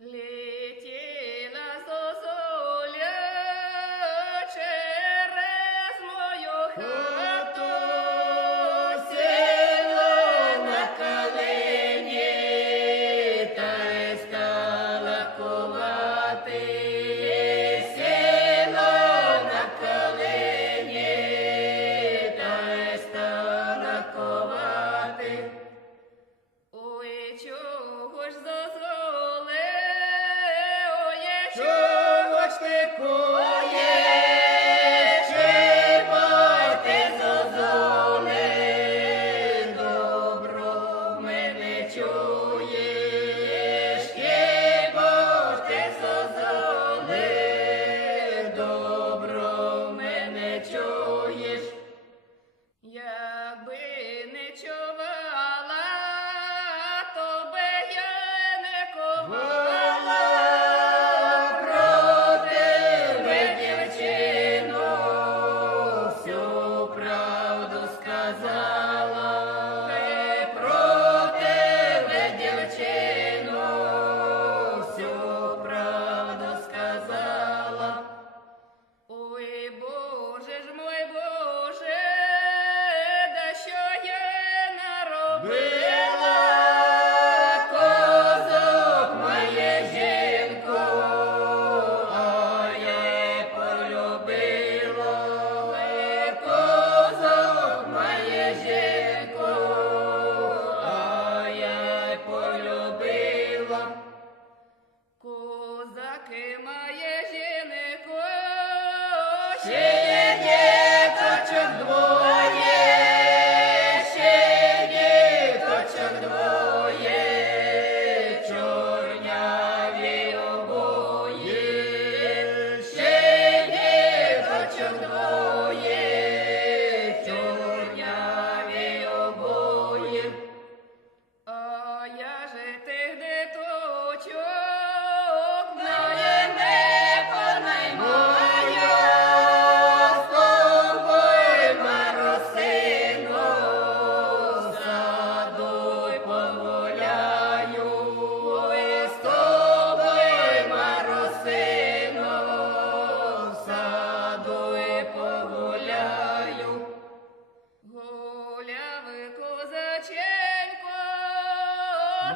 Les দেবো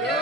yeah.